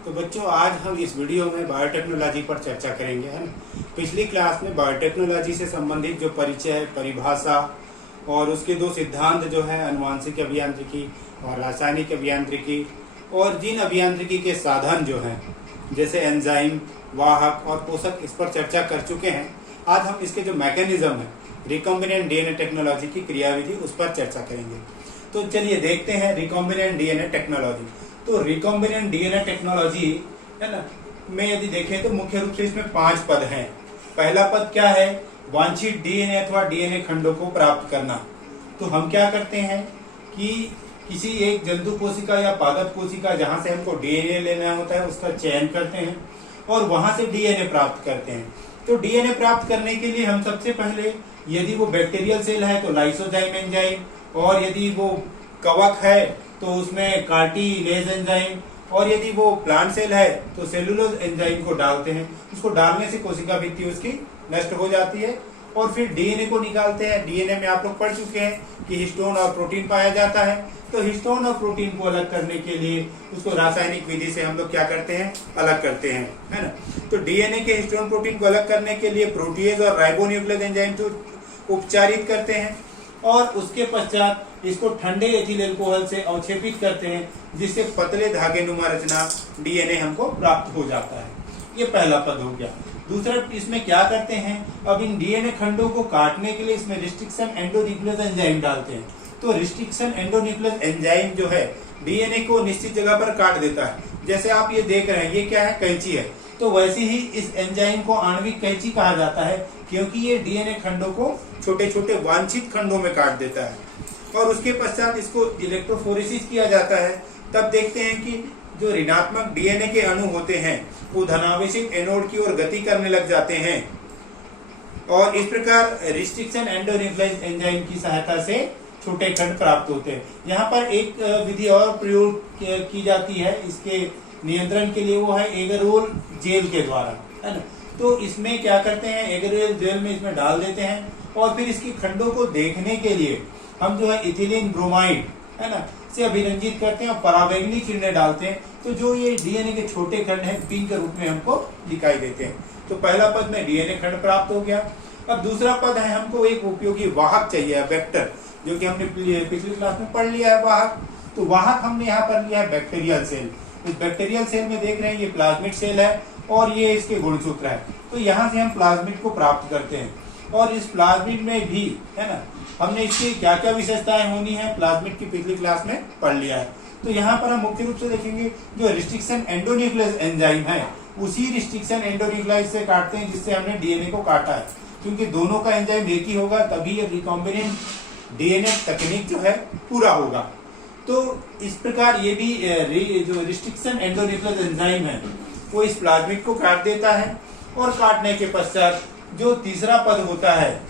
तो बच्चों आज हम इस वीडियो में बायोटेक्नोलॉजी पर चर्चा करेंगे, है ना। पिछली क्लास में बायोटेक्नोलॉजी से संबंधित जो परिचय, परिभाषा और उसके दो सिद्धांत जो है आनुवांशिक अभियांत्रिकी और रासायनिक अभियांत्रिकी, और जिन अभियांत्रिकी के साधन जो हैं जैसे एंजाइम, वाहक और पोषक, इस पर चर्चा कर चुके हैं। आज हम इसके जो मैकेनिज्म है, रिकॉम्बिनेंट डीएनए टेक्नोलॉजी की क्रियाविधि, उस पर चर्चा करेंगे। तो चलिए देखते हैं रिकॉम्बिनेंट डीएनए टेक्नोलॉजी। तो रिकॉम्बिनेंट डीएनए टेक्नोलॉजी है ना में यदि देखें तो मुख्य रूप से इसमें 5 पद हैं। पहला पद क्या है? वांछित डीएनए अथवा डीएनए खंडों को प्राप्त करना। तो हम क्या करते हैं कि किसी एक जंतु कोशिका या पादप कोशिका जहां से हमको डीएनए लेना होता है उसका चयन करते हैं और वहां से डीएनए प्राप्त करते हैं। तो डीएनए प्राप्त करने के लिए हम सबसे पहले, यदि वो बैक्टीरियल सेल है तो लाइसोजाइम एंजाइम, और यदि वो कवक है तो उसमें कार्टिलेज एंजाइम, और यदि वो प्लांट सेल है तो सेलुलोज एंजाइम को डालते हैं। उसको डालने से कोशिका भित्ति उसकी नष्ट हो जाती है और फिर डीएनए को निकालते हैं। डीएनए में आप लोग पढ़ चुके हैं कि हिस्टोन और प्रोटीन पाया जाता है। तो हिस्टोन और प्रोटीन को अलग करने के लिए उसको रासायनिक विधि से हम लोग क्या करते हैं? अलग करते हैं, है ना। तो डीएनए के हिस्टोन प्रोटीन को अलग करने के लिए प्रोटीएज और राइबोन्यूक्लिक एंजाइम को उपचारित करते हैं और उसके पश्चात इसको ठंडे एथिल अल्कोहल से अवक्षेपित करते हैं, जिससे पतले धागे नुमा रचना डीएनए हमको प्राप्त हो जाता है। ये पहला पद हो गया। दूसरा, इसमें क्या करते हैं? अब इन डीएनए खंडों को काटने के लिए इसमें रिस्ट्रिक्शन एंडोन्यूक्लियस एंजाइम डालते हैं। तो रिस्ट्रिक्शन एंडोन्यूक्लियस एंजाइम जो है डीएनए को निश्चित जगह पर काट देता है। जैसे आप ये देख रहे हैं, ये क्या है? कैंची है। तो वैसे ही इस एंजाइम को आणविक कैंची कहा जाता है, क्योंकि ये डीएनए खंडों को छोटे छोटे वांछित खंडों में काट देता है। और उसके पश्चात इसको इलेक्ट्रोफोरेसिस किया जाता है। तब देखते हैं कि जो ऋणात्मक डीएनए के अणु होते हैं वो धनावेशित एनोड की ओर गति करने लग जाते हैं और इस प्रकार रिस्ट्रिक्शन एंडोन्यूक्लियस एंजाइम की सहायता से छोटे खंड प्राप्त होते हैं। यहाँ पर एक विधि और प्रयोग की जाती है इसके नियंत्रण के लिए, वो है एगरोल जेल के द्वारा, है ना। तो इसमें क्या करते हैं? एगरोल जेल में इसमें डाल देते हैं और फिर इसकी खंडों को देखने के लिए हम जो है इथिलीन ब्रोमाइड, है ना, से अभिरंजित करते हैं और पराबैंगनी किरणें डालते हैं। तो जो ये डीएनए के छोटे खंड हैं पिंक रूप में हमको दिखाई देते हैं। तो पहला पद में डीएनए खंड प्राप्त हो गया। अब दूसरा पद है, हमको एक उपयोगी वाहक चाहिए, वेक्टर, जो कि हमने पिछली क्लास में पढ़ लिया है वाहक। तो वाहक हमने यहाँ पर लिया है बैक्टीरियल सेल। इस बैक्टीरियल सेल में देख रहे हैं ये प्लाज्मिड सेल है और ये इसके गुणसूत्र है। तो यहाँ से हम प्लाज्मिड को प्राप्त करते हैं और इस प्लाज्मिड में भी, है ना, हमने इसकी क्या क्या विशेषताएं होनी है प्लाज्मिड की पिछली क्लास में पढ़ लिया है। तो यहाँ पर हम मुख्य रूप से देखेंगे जो रिस्ट्रिक्शन एंडोन्यूक्लियस एंजाइम है उसी रिस्ट्रिक्शन एंडोन्यूक्लियस से काटते हैं जिससे हमने डीएनए को काटा है, क्योंकि दोनों का एंजाइम एक ही होगा तभी ये रिकॉम्बिनेंट डीएनए तकनीक जो है पूरा होगा। तो इस प्रकार ये भी जो रिस्ट्रिक्शन एंडोन्यूक्लियस एंजाइम है वो इस प्लाज्मिड को काट देता है और काटने के पश्चात जो तीसरा पद होता है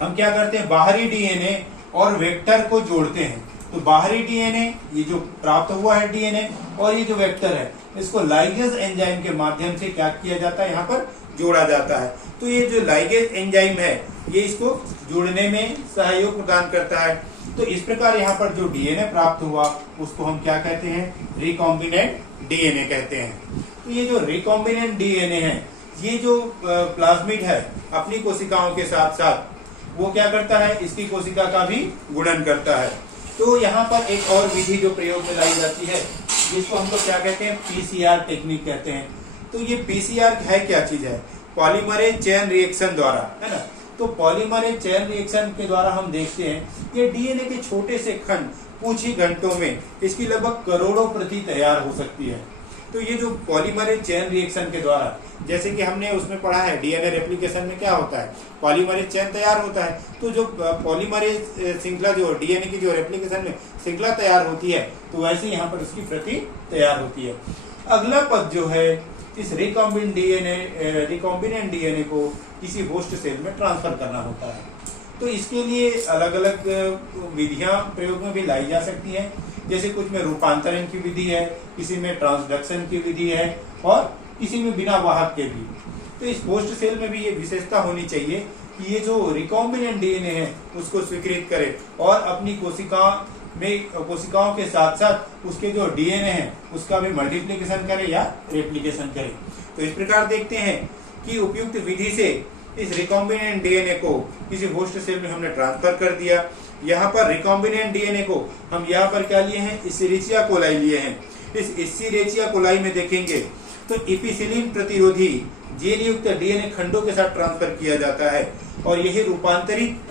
हम क्या करते हैं? बाहरी डीएनए और वेक्टर को जोड़ते हैं। तो बाहरी डीएनए, ये जो प्राप्त हुआ है डीएनए, और ये जो वेक्टर है इसको लाइगेज एंजाइम के माध्यम से क्या किया जाता है? यहाँ पर जोड़ा जाता है। तो ये जो लाइगेज एंजाइम है ये इसको जोड़ने में सहयोग प्रदान करता है। तो इस प्रकार यहाँ पर जो डीएनए प्राप्त हुआ उसको हम क्या कहते हैं? रिकॉम्बिनेंट डीएनए कहते हैं। तो ये जो रिकॉम्बिनेंट डीएनए है, ये जो प्लाज्मिड है अपनी कोशिकाओं के साथ साथ वो क्या करता है? इसकी कोशिका का भी गुणन करता है। तो यहाँ पर एक और विधि जो प्रयोग में लाई जाती है जिसको हम लोग क्या कहते हैं? पीसीआर टेक्निक कहते हैं। तो ये पीसीआर है क्या चीज है? पॉलीमरेज चेन रिएक्शन द्वारा, है ना। तो पॉलीमरेज चेन रिएक्शन के द्वारा हम देखते हैं ये डीएनए के छोटे से खंड कुछ ही घंटों में इसकी लगभग करोड़ों प्रति तैयार हो सकती है। तो ये जो पॉलीमरेज चेन रिएक्शन के द्वारा, जैसे कि हमने उसमें पढ़ा है डीएनए रेप्लिकेशन में क्या होता है? पॉलीमरेज चेन तैयार होता है। तो जो पॉलीमरेज श्रृंखला, जो डीएनए की जो रेप्लिकेशन में श्रृंखला तैयार होती है, तो वैसे यहाँ पर उसकी प्रति तैयार होती है। अगला पद जो है इस रिकॉम्बिनेंट डीएनए को किसी होस्ट सेल में ट्रांसफर करना होता है। तो इसके लिए अलग अलग विधियां प्रयोग में भी लाई जा सकती हैं। जैसे कुछ में रूपांतरण की विधि है, किसी में ट्रांसडक्शन की विधि है और किसी में बिना वाहक के भी। तो इस होस्ट सेल में भी ये विशेषता होनी चाहिए कि ये जो रिकॉम्बिनेंट डीएनए है उसको स्वीकृत करे और अपनी कोशिका में कोशिकाओं के साथ साथ उसके जो डीएनए है उसका भी मल्टीप्लिकेशन करे या रेप्लिकेशन करे। तो इस प्रकार देखते हैं कि उपयुक्त विधि से इस रिकॉम्बिनेंट डीएनए को किसी होस्ट सेल में हमने ट्रांसफर कर दिया। यहाँ पर रिकॉम्बिनेंट डीएनए को हम यहाँ पर क्या लिए हैं, इसेरिचिया कोलाई लिए हैं। इस इसेरिचिया कोलाई में देखेंगे तो इपिसिलिन प्रतिरोधी जीन युक्त डीएनए खंडों के साथ ट्रांसफर किया जाता है और यही रूपांतरित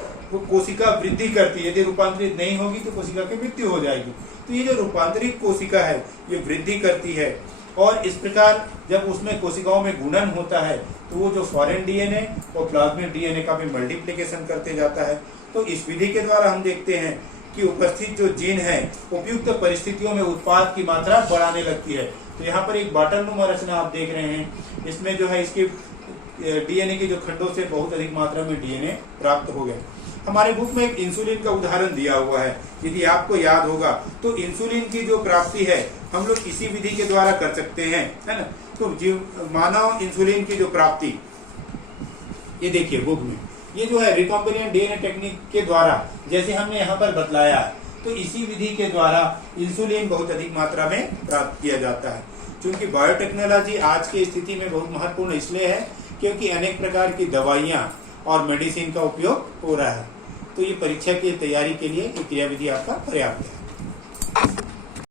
कोशिका वृद्धि करती है। यदि रूपांतरित नहीं होगी तो कोशिका की मृत्यु हो जाएगी। तो ये जो रूपांतरित कोशिका है ये वृद्धि करती है और इस प्रकार जब उसमें कोशिकाओं में गुणन होता है तो वो जो फॉरेन डीएनए और प्लाज्मिक डीएनए का भी मल्टीप्लिकेशन करते जाता है। तो इस विधि के द्वारा हम देखते हैं कि उपस्थित जो जीन है उपयुक्त परिस्थितियों में उत्पाद की मात्रा बढ़ाने लगती है। तो यहाँ पर एक बॉटल नुमा रचना आप देख रहे हैं, इसमें जो है इसके डीएनए के जो खंडों से बहुत अधिक मात्रा में डीएनए प्राप्त हो गए। हमारे बुक में एक इंसुलिन का उदाहरण दिया हुआ है, यदि आपको याद होगा तो इंसुलिन की जो प्राप्ति है हम लोग इसी विधि के द्वारा कर सकते हैं, है ना। तो मानव इंसुलिन की जो प्राप्ति ये देखिए बुक में, ये जो है रिकॉम्बिनेंट डीएनए टेक्निक के द्वारा जैसे हमने यहाँ पर बतलाया, तो इसी विधि के द्वारा इंसुलिन बहुत अधिक मात्रा में प्राप्त किया जाता है। क्योंकि बायोटेक्नोलॉजी आज की स्थिति में बहुत महत्वपूर्ण इसलिए है क्योंकि अनेक प्रकार की दवाइयाँ और मेडिसिन का उपयोग हो रहा है। तो ये परीक्षा की तैयारी के लिए ये क्रियाविधि आपका पर्याप्त है।